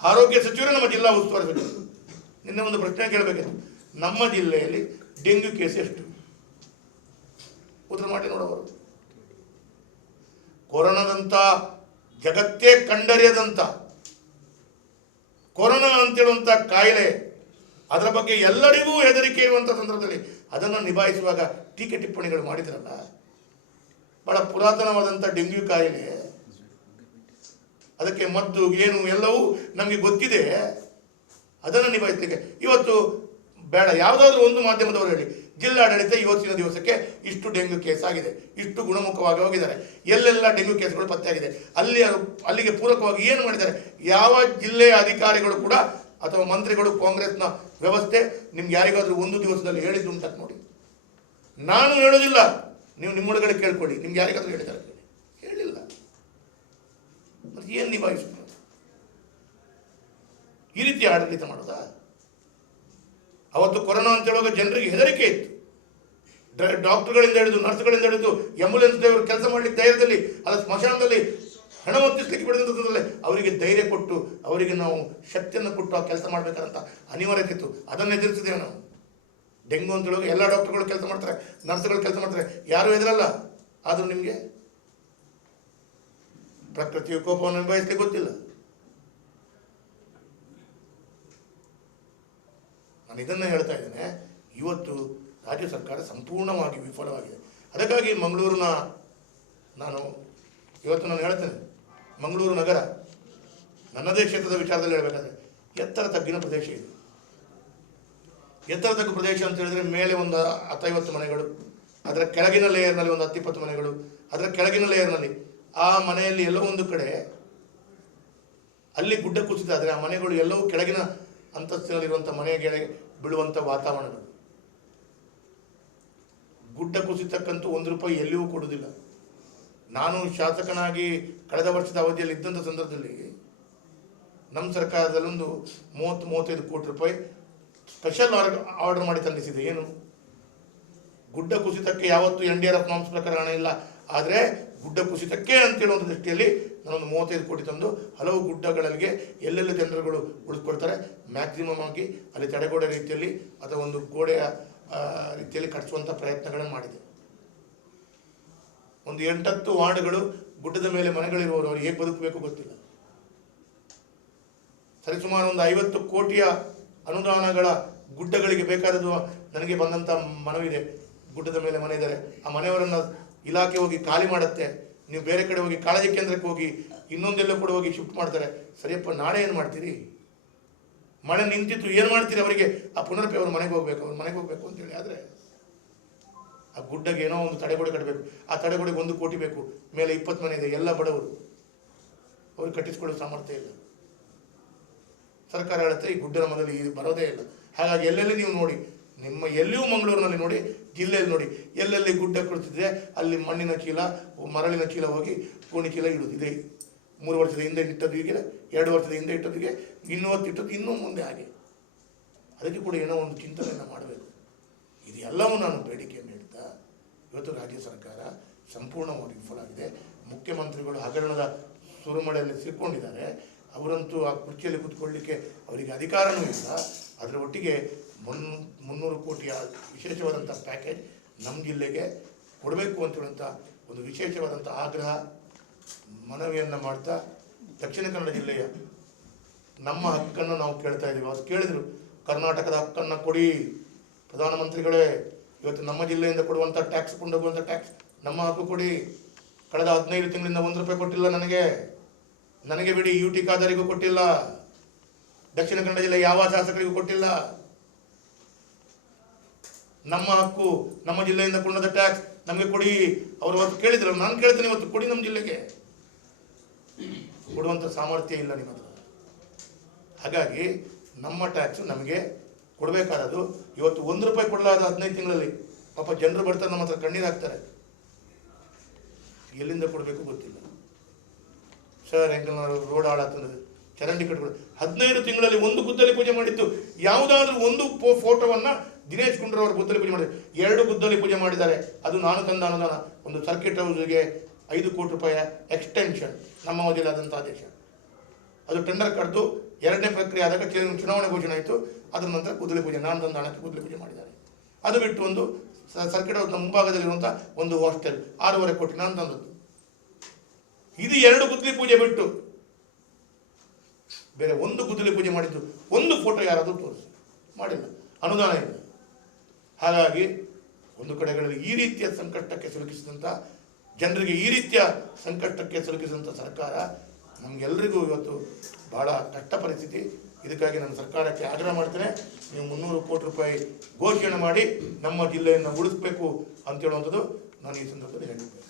ಆರೋಗ್ಯ ಸಚಿವರು ನಮ್ಮ ಜಿಲ್ಲಾ ಉಸ್ತುವಾರಿ ಸಚಿವರು. ನಿನ್ನೆ ಒಂದು ಪ್ರಶ್ನೆ ಕೇಳಬೇಕಿತ್ತು, ನಮ್ಮ ಜಿಲ್ಲೆಯಲ್ಲಿ ಡೆಂಗ್ಯೂ ಕೇಸ್ ಎಷ್ಟು? ಉತ್ತರ ಮಾಡಿ ನೋಡವರು. ಕೊರೋನಾದಂಥ ಜಗತ್ತೇ ಕಂಡರಿಯದಂಥ ಕೊರೋನಾ ಅಂತೇಳುವಂಥ ಕಾಯಿಲೆ, ಅದರ ಬಗ್ಗೆ ಎಲ್ಲರಿಗೂ ಹೆದರಿಕೆ ಇರುವಂಥ ಸಂದರ್ಭದಲ್ಲಿ ಅದನ್ನು ನಿಭಾಯಿಸುವಾಗ ಟೀಕೆ ಟಿಪ್ಪಣಿಗಳು ಮಾಡಿದ್ರಲ್ಲ. ಬಹಳ ಪುರಾತನವಾದಂಥ ಡೆಂಗ್ಯೂ ಕಾಯಿಲೆ, ಅದಕ್ಕೆ ಮದ್ದು ಏನು ಎಲ್ಲವೂ ನಮಗೆ ಗೊತ್ತಿದೆ. ಅದನ್ನು ನಿಭಾಯಿಸಲಿಕ್ಕೆ ಇವತ್ತು ಬೇಡ, ಯಾವುದಾದ್ರೂ ಒಂದು ಮಾಧ್ಯಮದವರು ಹೇಳಿ ಜಿಲ್ಲಾಡಳಿತ ಇವತ್ತಿನ ದಿವಸಕ್ಕೆ ಇಷ್ಟು ಡೆಂಗ್ಯೂ ಕೇಸ್ ಆಗಿದೆ, ಇಷ್ಟು ಗುಣಮುಖವಾಗಿ ಹೋಗಿದ್ದಾರೆ, ಎಲ್ಲೆಲ್ಲ ಡೆಂಗ್ಯೂ ಕೇಸ್ಗಳು ಪತ್ತೆಯಾಗಿದೆ, ಅಲ್ಲಿಗೆ ಪೂರಕವಾಗಿ ಏನು ಮಾಡಿದ್ದಾರೆ? ಯಾವ ಜಿಲ್ಲೆಯ ಅಧಿಕಾರಿಗಳು ಕೂಡ ಅಥವಾ ಮಂತ್ರಿಗಳು, ಕಾಂಗ್ರೆಸ್ನ ವ್ಯವಸ್ಥೆ ನಿಮ್ಗೆ ಯಾರಿಗಾದ್ರೂ ಒಂದು ದಿವಸದಲ್ಲಿ ಹೇಳಿದ್ದು ಉಂಟು ನೋಡಿ. ನಾನು ಹೇಳೋದಿಲ್ಲ, ನೀವು ನಿಮ್ಮೊಳಗಡೆ ಕೇಳ್ಕೊಳ್ಳಿ, ನಿಮ್ಗೆ ಯಾರಿಗಾದ್ರೂ ಹೇಳಿದ್ದಾರೆ ಹೇಳಿ. ಹೇಳಿಲ್ಲ. ಮತ್ತೆ ಏನು ನಿಭಾಯಿಸ್ಬೋದು? ಈ ರೀತಿ ಆಡಳಿತ ಮಾಡೋದಾ? ಅವತ್ತು ಕೊರೋನಾ ಅಂತ ಹೇಳುವಾಗ ಜನರಿಗೆ ಹೆದರಿಕೆ ಇತ್ತು. ಡಾಕ್ಟರ್ಗಳಿಂದ ಹಿಡಿದು, ನರ್ಸ್ಗಳಿಂದ ಹಿಡಿದು, ಆಂಬ್ಯುಲೆನ್ಸ್ ಡ್ರೈವರ್ ಕೆಲಸ ಮಾಡಲಿಕ್ಕೆ ಧೈರ್ಯದಲ್ಲಿ, ಅಲ್ಲ ಸ್ಮಶಾನದಲ್ಲಿ ಹಣ ಒತ್ತಿಸ್ಲಿಕ್ಕೆ ಬಿಡದಂತಂದ್ರೆ ಅವರಿಗೆ ಧೈರ್ಯ ಕೊಟ್ಟು, ಅವರಿಗೆ ನಾವು ಶಕ್ತಿಯನ್ನು ಕೊಟ್ಟು ಆ ಕೆಲಸ ಮಾಡಬೇಕಾದಂಥ ಅನಿವಾರ್ಯತೆ ಇತ್ತು. ಅದನ್ನು ಎದುರಿಸಿದ್ದೇವೆ ನಾವು. ಡೆಂಗು ಅಂತ ಹೇಳುವಾಗ ಎಲ್ಲ ಡಾಕ್ಟರ್ಗಳು ಕೆಲಸ ಮಾಡ್ತಾರೆ, ನರ್ಸ್ಗಳು ಕೆಲಸ ಮಾಡ್ತಾರೆ, ಯಾರೂ ಎದುರಲ್ಲ. ಆದರೂ ನಿಮಗೆ ಪ್ರಕೃತಿ ವಿಕೋಪವನ್ನು ನಿಭಾಯಿಸಲಿಕ್ಕೆ ಗೊತ್ತಿಲ್ಲ. ನಾನು ಇದನ್ನು ಹೇಳ್ತಾ ಇದ್ದೇನೆ. ಇವತ್ತು ರಾಜ್ಯ ಸರ್ಕಾರ ಸಂಪೂರ್ಣವಾಗಿ ವಿಫಲವಾಗಿದೆ. ಅದಕ್ಕಾಗಿ ಮಂಗಳೂರಿನ ನಾನು ಹೇಳ್ತೇನೆ, ಮಂಗಳೂರು ನಗರ ನನ್ನದೇ ಕ್ಷೇತ್ರದ ವಿಚಾರದಲ್ಲಿ ಹೇಳಬೇಕಾದ್ರೆ ಎತ್ತರ ತಗ್ಗಿನ ಪ್ರದೇಶ ಇದೆ. ಎತ್ತರ ತಗ್ಗು ಪ್ರದೇಶ ಅಂತ ಹೇಳಿದ್ರೆ ಮೇಲೆ ಒಂದು 50 ಮನೆಗಳು, ಅದರ ಕೆಳಗಿನ ಲೇಯರ್ನಲ್ಲಿ ಒಂದು 10-20 ಮನೆಗಳು, ಅದರ ಕೆಳಗಿನ ಲೇಯರ್ನಲ್ಲಿ ಆ ಮನೆಯಲ್ಲಿ ಎಲ್ಲೋ ಒಂದು ಕಡೆ ಅಲ್ಲಿ ಗುಡ್ಡ ಕುಸಿತ ಆದರೆ ಆ ಮನೆಗಳು ಎಲ್ಲವೂ ಕೆಳಗಿನ ಅಂತಸ್ತಿನಲ್ಲಿರುವಂಥ ಮನೆಗೆ ಬೀಳುವಂಥ ವಾತಾವರಣಗಳು. ಗುಡ್ಡ ಕುಸಿತಕ್ಕಂತೂ ₹1 ಎಲ್ಲಿಯೂ ಕೊಡುವುದಿಲ್ಲ. ನಾನು ಶಾಸಕನಾಗಿ ಕಳೆದ ವರ್ಷದ ಅವಧಿಯಲ್ಲಿ ಇದ್ದಂಥ ಸಂದರ್ಭದಲ್ಲಿ ನಮ್ಮ ಸರ್ಕಾರದಲ್ಲೊಂದು 30-35 ಕೋಟಿ ರೂಪಾಯಿ ಸ್ಪೆಷಲ್ ಆರ್ಡರ್ ಮಾಡಿ ತಂದಿಸಿದೆ. ಏನು? ಗುಡ್ಡ ಕುಸಿತಕ್ಕೆ ಯಾವತ್ತೂ NDRF ನಾಮ್ಸ್ ಪ್ರಕಾರ ಹಣ ಇಲ್ಲ, ಆದರೆ ಗುಡ್ಡ ಕುಸಿತಕ್ಕೆ ಅಂತೇಳುವಂಥ ದೃಷ್ಟಿಯಲ್ಲಿ ನಾನೊಂದು 35 ಕೋಟಿ ತಂದು ಹಲವು ಗುಡ್ಡಗಳಿಗೆ ಎಲ್ಲೆಲ್ಲಿ ಜನರುಗಳು ಉಳಿಸ್ಕೊಳ್ತಾರೆ ಮ್ಯಾಕ್ಸಿಮಮ್ ಆಗಿ ಅಲ್ಲಿ ತಡೆಗೋಡೆ ರೀತಿಯಲ್ಲಿ ಅಥವಾ ಒಂದು ಗೋಡೆಯ ರೀತಿಯಲ್ಲಿ ಕಟ್ಟಿಸುವಂಥ ಪ್ರಯತ್ನಗಳನ್ನು ಮಾಡಿದೆ. ಒಂದು 8-10 ವಾರ್ಡ್ಗಳು ಗುಡ್ಡದ ಮೇಲೆ ಮನೆಗಳಿರುವವರು ಅವರು ಹೇಗೆ ಬದುಕಬೇಕು ಗೊತ್ತಿಲ್ಲ. ಸರಿಸುಮಾರು ಒಂದು 50 ಕೋಟಿಯ ಅನುದಾನಗಳ ಗುಡ್ಡಗಳಿಗೆ ಬೇಕಾದದ್ದು ನನಗೆ ಬಂದಂಥ ಮನವಿದೆ. ಗುಡ್ಡದ ಮೇಲೆ ಮನೆ ಇದ್ದಾರೆ, ಆ ಮನೆಯವರನ್ನು ಇಲಾಖೆ ಹೋಗಿ ಖಾಲಿ ಮಾಡುತ್ತೆ, ನೀವು ಬೇರೆ ಕಡೆ ಹೋಗಿ ಕಾಳಜಿ ಕೇಂದ್ರಕ್ಕೆ ಹೋಗಿ ಇನ್ನೊಂದೆಲ್ಲ ಕೂಡ ಹೋಗಿ ಶಿಫ್ಟ್ ಮಾಡ್ತಾರೆ. ಸರಿಯಪ್ಪ, ನಾಳೆ ಏನು ಮಾಡ್ತೀರಿ? ಮಳೆ ನಿಂತಿತ್ತು, ಏನು ಮಾಡ್ತೀರಿ? ಅವರಿಗೆ ಆ ಪುನರ್ಪಿ ಅವ್ರ ಮನೆಗೆ ಹೋಗ್ಬೇಕು ಅಂತೇಳಿ. ಆದರೆ ಆ ಗುಡ್ಡಗೆ ಏನೋ ಒಂದು ತಡೆಗೋಡೆ ಕಟ್ಟಬೇಕು. ಆ ತಡೆಗೋಡೆಗೆ 1 ಕೋಟಿ ಬೇಕು. ಮೇಲೆ 20 ಮನೆ ಇದೆ, ಎಲ್ಲ ಬಡವರು, ಅವ್ರಿಗೆ ಕಟ್ಟಿಸ್ಕೊಳ್ಳೋ ಸಾಮರ್ಥ್ಯ ಇಲ್ಲ. ಸರ್ಕಾರ ಹೇಳುತ್ತೆ ಈ ಗುಡ್ಡದ ಮೊದಲು ಇದು ಬರೋದೇ ಇಲ್ಲ. ಹಾಗಾಗಿ ಎಲ್ಲೆಲ್ಲಿ ನೀವು ನೋಡಿ, ನಿಮ್ಮ ಎಲ್ಲಿಯೂ ಮಂಗಳೂರಿನಲ್ಲಿ ನೋಡಿ, ಜಿಲ್ಲೆಯಲ್ಲಿ ನೋಡಿ, ಎಲ್ಲೆಲ್ಲಿ ಗುಡ್ಡ ಕುಳಿತಿದೆ ಅಲ್ಲಿ ಮಣ್ಣಿನ ಚೀಲ, ಮರಳಿನ ಚೀಲ ಹೋಗಿ ಗೋಣಿ ಚೀಲ ಇಡುತ್ತಿದೆ. 3 ವರ್ಷದ ಹಿಂದೆ ಇಟ್ಟದ್ದು ಹೀಗೆ, 2 ವರ್ಷದ ಹಿಂದೆ ಇಟ್ಟದಿಗೆ, ಇನ್ನೂ ಇಟ್ಟದ್ದು ಇನ್ನೂ ಮುಂದೆ ಹಾಗೆ. ಅದಕ್ಕೆ ಕೂಡ ಏನೋ ಒಂದು ಚಿಂತನೆಯನ್ನು ಮಾಡಬೇಕು. ಇದೆಲ್ಲವೂ ನಾನು ಬೇಡಿಕೆಯನ್ನು ಹೇಳ್ತಾ, ಇವತ್ತು ರಾಜ್ಯ ಸರ್ಕಾರ ಸಂಪೂರ್ಣವಾಗಿ ವಿಫಲ ಆಗಿದೆ. ಮುಖ್ಯಮಂತ್ರಿಗಳು ಹಗರಣದ ಸುರುಮಳೆಯಲ್ಲಿ ಸಿಕ್ಕೊಂಡಿದ್ದಾರೆ. ಅವರಂತೂ ಆ ಕುರ್ಚಿಯಲ್ಲಿ ಕೂತ್ಕೊಳ್ಳಿಕ್ಕೆ ಅವರಿಗೆ ಅಧಿಕಾರವೂ ಇಲ್ಲ. ಅದರ ಒಟ್ಟಿಗೆ 300 ಕೋಟಿಯ ವಿಶೇಷವಾದಂಥ ಪ್ಯಾಕೇಜ್ ನಮ್ಮ ಜಿಲ್ಲೆಗೆ ಕೊಡಬೇಕು ಅಂತೇಳುವಂಥ ಒಂದು ವಿಶೇಷವಾದಂಥ ಆಗ್ರಹ ಮನವಿಯನ್ನು ಮಾಡ್ತಾ, ದಕ್ಷಿಣ ಕನ್ನಡ ಜಿಲ್ಲೆಯ ನಮ್ಮ ಹಕ್ಕನ್ನು ನಾವು ಕೇಳ್ತಾ ಇದ್ದೀವಿ. ಅವ್ರು ಕೇಳಿದರು, ಕರ್ನಾಟಕದ ಹಕ್ಕನ್ನು ಕೊಡಿ ಪ್ರಧಾನಮಂತ್ರಿಗಳೇ, ಇವತ್ತು ನಮ್ಮ ಜಿಲ್ಲೆಯಿಂದ ಕೊಡುವಂಥ ಟ್ಯಾಕ್ಸ್ ಕೊಂಡೋಗುವಂಥ ಟ್ಯಾಕ್ಸ್ ನಮ್ಮ ಹಕ್ಕು ಕೊಡಿ. ಕಳೆದ 15 ತಿಂಗಳಿಂದ ₹1 ಕೊಟ್ಟಿಲ್ಲ ನನಗೆ ಬಿಡಿ, UT ಖಾದರಿಗೂ ಕೊಟ್ಟಿಲ್ಲ, ದಕ್ಷಿಣ ಕನ್ನಡ ಜಿಲ್ಲೆ ಯಾವ ಶಾಸಕರಿಗೂ ಕೊಟ್ಟಿಲ್ಲ. ನಮ್ಮ ಹಕ್ಕು, ನಮ್ಮ ಜಿಲ್ಲೆಯಿಂದ ಕೊಂಡದ ಟ್ಯಾಕ್ಸ್ ನಮಗೆ ಕೊಡಿ. ಅವರು ಅವತ್ತು ಕೇಳಿದ್ರು, ನಾನು ಕೇಳ್ತೇನೆ ಇವತ್ತು, ಕೊಡಿ ನಮ್ಮ ಜಿಲ್ಲೆಗೆ. ಕೊಡುವಂಥ ಸಾಮರ್ಥ್ಯ ಇಲ್ಲ ನಿಮ್ಮ ಹತ್ರ. ಹಾಗಾಗಿ ನಮ್ಮ ಟ್ಯಾಕ್ಸ್ ನಮಗೆ ಕೊಡಬೇಕಾದದು. ಇವತ್ತು ₹1 ಕೊಡಲಾದ 15 ತಿಂಗಳಲ್ಲಿ ಪಾಪ ಜನರು ಬರ್ತಾರೆ, ನಮ್ಮ ಹತ್ರ ಕಣ್ಣೀರು ಹಾಕ್ತಾರೆ. ಎಲ್ಲಿಂದ ಕೊಡಬೇಕು ಗೊತ್ತಿಲ್ಲ. ಸರ್ ಹೆಂಗಲ್ ರೋಡ್ ಹಾಳಾಗ್ತದೆ, ಚರಂಡಿ ಕಟ್ಗಳು 15 ತಿಂಗಳಲ್ಲಿ ಒಂದು ಗುದ್ದಲಿ ಪೂಜೆ ಮಾಡಿದ್ದು. ಯಾವುದಾದ್ರೂ ಒಂದು ಫೋಟೋವನ್ನು ದಿನೇಶ್ ಗುಂಡೂರಾವ್ ಗುದ್ದಲಿ ಪೂಜೆ ಮಾಡಿದ್ದಾರೆ. 2 ಗುದ್ದಲಿ ಪೂಜೆ ಮಾಡಿದ್ದಾರೆ. ಅದು ನಾನು ತಂದ ಅನುದಾನ. ಒಂದು ಸರ್ಕಿಟ್ ಹೌಸ್ಗೆ 5 ಕೋಟಿ ರೂಪಾಯಿ ಎಕ್ಸ್ಟೆನ್ಷನ್ ನಮ್ಮ ಅವಧಿಯಲ್ಲಾದಂಥ ಆದೇಶ. ಅದು ಟೆಂಡರ್ ಕರೆದು ಎರಡನೇ ಪ್ರಕ್ರಿಯೆ ಆದಾಗ ಚುನಾವಣೆ ಘೋಷಣೆ ಆಯಿತು. ಅದರ ನಂತರ ಕುದುರೆ ಪೂಜೆ, ನಾನು ತಂದ ಹಣಕ್ಕೆ ಕುದುರೆ ಪೂಜೆ ಮಾಡಿದ್ದಾರೆ. ಅದು ಬಿಟ್ಟು ಒಂದು ಸರ್ಕಿಟ್ ಹೌಸ್ನ ಮುಂಭಾಗದಲ್ಲಿರುವಂಥ ಒಂದು ಹಾಸ್ಟೆಲ್ 6.5 ಕೋಟಿ ನಾನು ತಂದದ್ದು. ಇದು 2 ಗುದ್ದಲಿ ಪೂಜೆ ಬಿಟ್ಟು ಬೇರೆ ಒಂದು ಗುದ್ದಲಿ ಪೂಜೆ ಮಾಡಿದ್ದು ಒಂದು ಫೋಟೋ ಯಾರಾದರೂ ತೋರಿಸಿ, ಮಾಡಿಲ್ಲ. ಅನುದಾನ ಇಲ್ಲ. ಹಾಗಾಗಿ ಒಂದು ಕಡೆಗಳಲ್ಲಿ ಈ ರೀತಿಯ ಸಂಕಷ್ಟಕ್ಕೆ ಸಿಲುಕಿಸಿದಂಥ ಜನರಿಗೆ, ಈ ರೀತಿಯ ಸಂಕಷ್ಟಕ್ಕೆ ಸಿಲುಕಿಸಿದಂಥ ಸರ್ಕಾರ ನಮಗೆಲ್ಲರಿಗೂ ಇವತ್ತು ಬಹಳ ಕಷ್ಟ ಪರಿಸ್ಥಿತಿ. ಇದಕ್ಕಾಗಿ ನಾನು ಸರ್ಕಾರಕ್ಕೆ ಆಗ್ರಹ ಮಾಡ್ತೇನೆ, ನೀವು 300 ಕೋಟಿ ರೂಪಾಯಿ ಘೋಷಣೆ ಮಾಡಿ ನಮ್ಮ ಜಿಲ್ಲೆಯನ್ನು ಉಳಿಸಬೇಕು ಅಂತ ಹೇಳುವಂಥದ್ದು ನಾನು ಈ ಸಂದರ್ಭದಲ್ಲಿ ಹೇಳಿದ್ದೇನೆ.